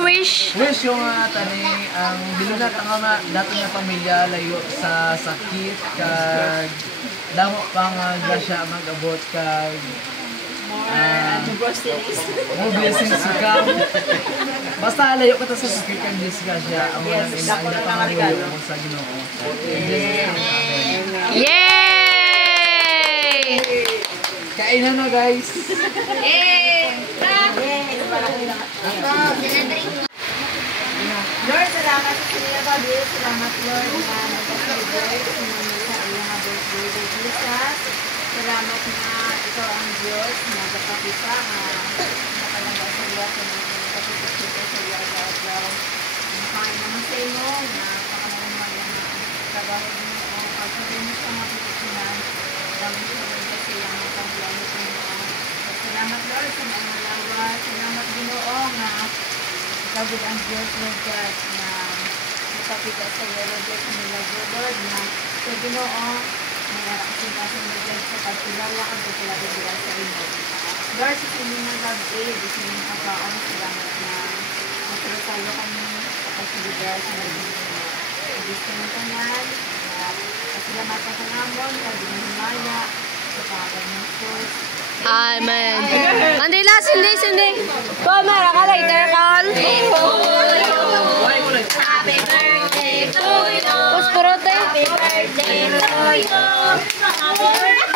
wish. Wish yung tani ang bilunat ang ama dato nga pamilya layo sa sakit kag damo pang grasya mag-abot kag more blessings to come. Basta layo ka ta sa sakit kag disgrasya amo lang inaanda pa regalo mo sa Ginoo. Yay! Kainan na guys. Lord, salamat sa kanila babi. Salamat Lord na nagpapalibay sa iyong birthday kay Jesus. Salamat na ikaw ang Diyos na nagpapakita nakalangga sa iya sa nagpapakita sa iya araw-araw. Ang kain naman sa imo na pakamanang mga trabaho mo o pagsabihin mo sa mga pagkasinan. Salamat sa Lord sa iyong mga paglalit mo. Salamat Lord sa mga lawa. Salamat Ginoo nga Lord ang Diyos, Lord God, na napakita sa iyo, Lord God, sa nila, Lord, na sa Ginoo, may nakasintasan mo dyan sa pagkilala at pagkilala sa inyo. Lord, sa inyo ng love aid, sa inyo ng kabaon, salamat na masalitayo kami sa pagkilala sa inyo. Gusto ng tanan, pasalamatan ka namon, sa dinahimaya, sa pangalan ng Diyos. Amen. Mandela, sindi. Camera ka later, Carl. Happy birthday to you. Pusporote. Happy birthday to you.